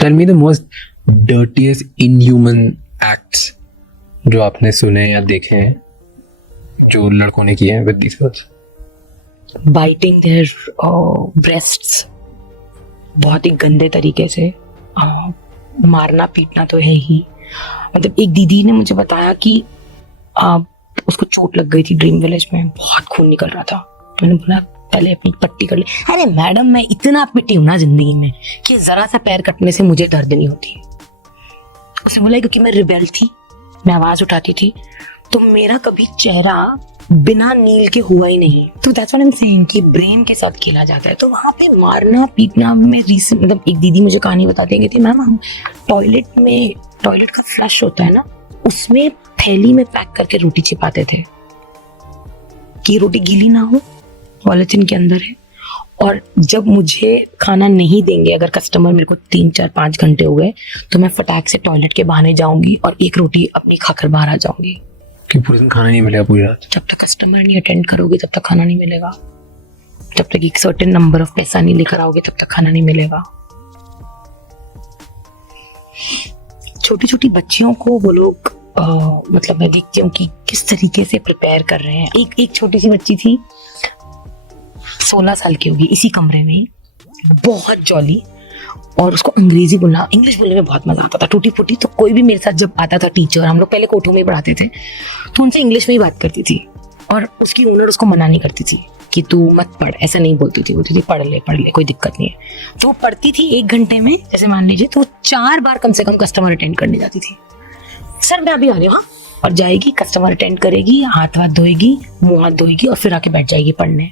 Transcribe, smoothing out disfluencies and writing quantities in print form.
Tell me the most dirtiest inhuman acts जो आपने सुने या देखे हैं जो लड़कों ने किए हैं with these girls. Biting their breasts बहुत ही गंदे तरीके से। मारना पीटना तो है ही। मतलब एक दीदी ने मुझे बताया कि उसको चोट लग गई थी ड्रीम विलेज में, बहुत खून निकल रहा था। तो मैंने बोला पहले अपनी पट्टी कर ले। अरे मैडम, मैं इतना पिटी हूं ना जिंदगी में कि जरा सा पैर कटने से मुझे दर्द नहीं होती। उसने बोला क्योंकि मैं रिबेल थी, मैं आवाज उठाती थी, तो मेरा कभी चेहरा बिना नील के हुआ ही नहीं। तो that's what I am saying कि ब्रेन के साथ खेला जाता है। तो वहां पे मारना पीटना में रीसेंट मतलब एक दीदी मुझे कहानी बताते हैं कि मैम हम टॉयलेट का फ्लश होता है ना, उसमें थैली में पैक करके रोटी छिपाते थे कि रोटी गीली ना हो, पॉलिथीन के अंदर है। और जब मुझे खाना नहीं देंगे, अगर कस्टमर मेरे को 3 4 5 घंटे हो गए, तो मैं फटाक से टॉयलेट के बहाने जाऊंगी और एक रोटी अपनी खाकर बाहर आ जाऊंगी। कि पूरे दिन खाना नहीं मिलेगा पूरी रात। जब तक कस्टमर नहीं अटेंड करोगे तब तक खाना नहीं मिलेगा। जब तक एक सर्टेन नंबर ऑफ पैसा नहीं लेकर आओगे तब तक खाना नहीं मिलेगा। छोटी छोटी बच्चियों को वो लोग मतलब मैं देखती हूँ कि किस तरीके से प्रिपेयर कर रहे हैं। एक छोटी सी बच्ची थी, 16 साल की होगी, इसी कमरे में, बहुत जॉली, और उसको इंग्लिश बोलने में बहुत मजा आता था, टूटी फूटी। तो कोई भी मेरे साथ जब आता था टीचर, हम लोग पहले कोठों में ही पढ़ाते थे, तो उनसे इंग्लिश में ही बात करती थी। और उसकी ओनर उसको मना नहीं करती थी कि तू मत पढ़, ऐसा नहीं बोलती थी, बोलती थी पढ़ ले कोई दिक्कत नहीं है। तो वो पढ़ती थी 1 घंटे में, जैसे मान लीजिए, तो 4 बार कम से कम कस्टमर अटेंड करने जाती थी। सर मैं अभी आ रही हूँ, हाँ, और जाएगी, कस्टमर अटेंड करेगी, हाथ धोएगी, मुंह हाथ धोएगी और फिर आके बैठ जाएगी पढ़ने।